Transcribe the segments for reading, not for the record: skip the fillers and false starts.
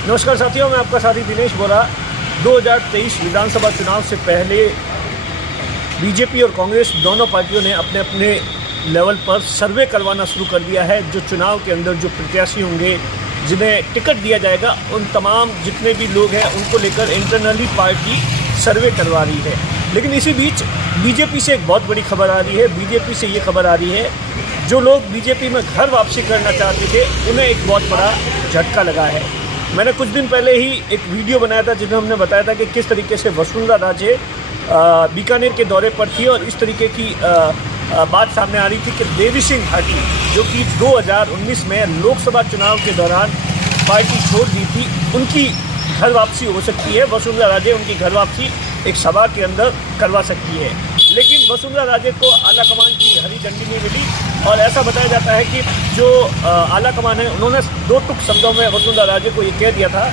नमस्कार साथियों, मैं आपका साथी दिनेश बोरा। 2023 विधानसभा चुनाव से पहले बीजेपी और कांग्रेस दोनों पार्टियों ने अपने अपने लेवल पर सर्वे करवाना शुरू कर दिया है। जो चुनाव के अंदर जो प्रत्याशी होंगे, जिन्हें टिकट दिया जाएगा, उन तमाम जितने भी लोग हैं उनको लेकर इंटरनली पार्टी सर्वे करवा रही है। लेकिन इसी बीच बीजेपी से एक बहुत बड़ी खबर आ रही है। बीजेपी से ये खबर आ रही है, जो लोग बीजेपी में घर वापसी करना चाहते थे उन्हें एक बहुत बड़ा झटका लगा है। मैंने कुछ दिन पहले ही एक वीडियो बनाया था जिसमें हमने बताया था कि किस तरीके से वसुंधरा राजे बीकानेर के दौरे पर थी और इस तरीके की बात सामने आ रही थी कि देवी सिंह भाटी, जो कि 2019 में लोकसभा चुनाव के दौरान पार्टी छोड़ दी थी, उनकी घर वापसी हो सकती है। वसुंधरा राजे उनकी घर वापसी एक सभा के अंदर करवा सकती है। लेकिन वसुंधरा राजे को आला कमान की हरी झंडी नहीं मिली और ऐसा बताया जाता है कि जो आला कमान है, उन्होंने दो टुक शब्दों में वसुंधरा राजे को ये कह दिया था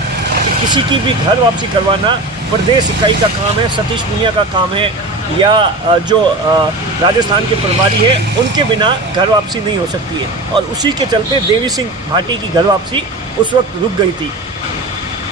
कि किसी की भी घर वापसी करवाना प्रदेश इकाई का काम है, सतीश पूनिया का काम है, या जो राजस्थान के प्रभारी है उनके बिना घर वापसी नहीं हो सकती है। और उसी के चलते देवी सिंह भाटी की घर वापसी उस वक्त रुक गई थी।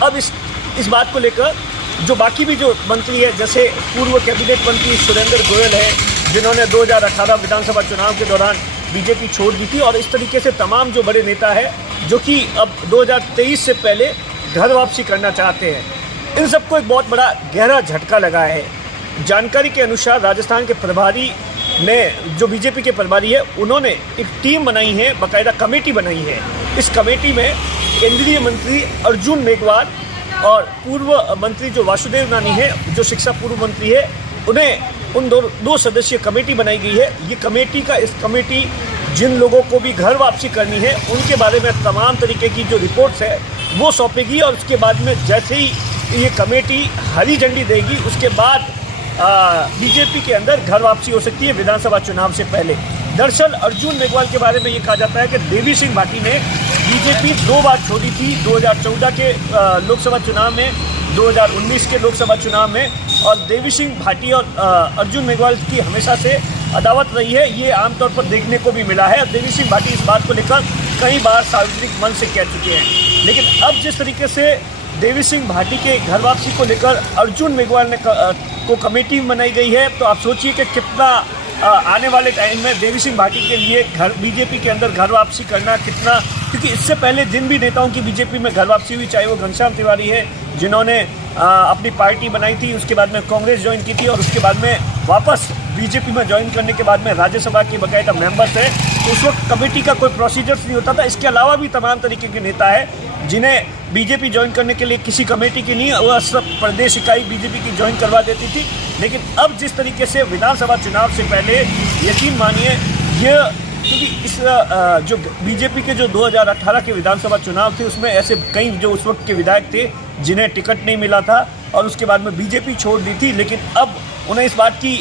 अब इस बात को लेकर जो बाकी भी जो मंत्री है, जैसे पूर्व कैबिनेट मंत्री सुरेंद्र गोयल है, जिन्होंने 2018 विधानसभा चुनाव के दौरान बीजेपी छोड़ दी थी, और इस तरीके से तमाम जो बड़े नेता है जो कि अब 2023 से पहले घर वापसी करना चाहते हैं, इन सबको एक बहुत बड़ा गहरा झटका लगा है। जानकारी के अनुसार राजस्थान के प्रभारी ने, जो बीजेपी के प्रभारी है, उन्होंने एक टीम बनाई है, बाकायदा कमेटी बनाई है। इस कमेटी में केंद्रीय मंत्री अर्जुन मेघवाल और पूर्व मंत्री जो वासुदेव नानी है, जो शिक्षा पूर्व मंत्री है, उन्हें उन दो सदस्यीय कमेटी बनाई गई है। इस कमेटी जिन लोगों को भी घर वापसी करनी है उनके बारे में तमाम तरीके की जो रिपोर्ट्स है वो सौंपेगी, और उसके बाद में जैसे ही ये कमेटी हरी झंडी देगी, उसके बाद बीजेपी के अंदर घर वापसी हो सकती है विधानसभा चुनाव से पहले। दरअसल अर्जुन मेघवाल के बारे में ये कहा जाता है कि देवी सिंह भाटी ने बीजेपी 2 बार छोड़ी थी, 2014 के लोकसभा चुनाव में, 2019 के लोकसभा चुनाव में, और देवी सिंह भाटी और अर्जुन मेघवाल की हमेशा से अदावत रही है। ये आमतौर पर देखने को भी मिला है। देवी सिंह भाटी इस बात को लेकर कई बार सार्वजनिक मंच से कह चुके हैं। लेकिन अब जिस तरीके से देवी सिंह भाटी के घर वापसी को लेकर अर्जुन मेघवाल ने को कमेटी बनाई गई है, तो आप सोचिए कि कितना आने वाले टाइम में देवी सिंह भाटी के लिए बीजेपी के अंदर घर वापसी करना कितना, क्योंकि इससे पहले जिन भी नेताओं की बीजेपी में घर वापसी हुई, चाहे वो घनश्याम तिवारी है जिन्होंने अपनी पार्टी बनाई थी, उसके बाद में कांग्रेस ज्वाइन की थी, और उसके बाद में वापस बीजेपी में ज्वाइन करने के बाद में राज्यसभा के बाकायदा मेंबर्स है, तो उस वक्त कमेटी का कोई प्रोसीजर्स नहीं होता था। इसके अलावा भी तमाम तरीके के नेता है जिन्हें बीजेपी ज्वाइन करने के लिए किसी कमेटी की नहीं, वह सब प्रदेश इकाई बीजेपी की ज्वाइन करवा देती थी। लेकिन अब जिस तरीके से विधानसभा चुनाव से पहले, यकीन मानिए, ये क्योंकि इस जो बीजेपी के जो 2018 के विधानसभा चुनाव थे, उसमें ऐसे कई जो उस वक्त के विधायक थे जिन्हें टिकट नहीं मिला था और उसके बाद में बीजेपी छोड़ दी थी। लेकिन अब उन्हें इस बात की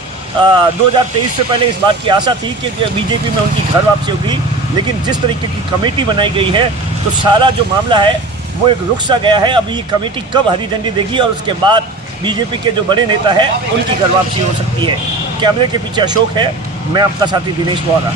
2023 से पहले इस बात की आशा थी कि बीजेपी में उनकी घर वापसी होगी। लेकिन जिस तरीके की कमेटी बनाई गई है, तो सारा जो मामला है वो एक रुक सा गया है। अब ये कमेटी कब हरी झंडी देगी और उसके बाद बीजेपी के जो बड़े नेता हैं उनकी घर वापसी हो सकती है। कैमरे के पीछे अशोक है, मैं आपका साथी दिनेश बोरा।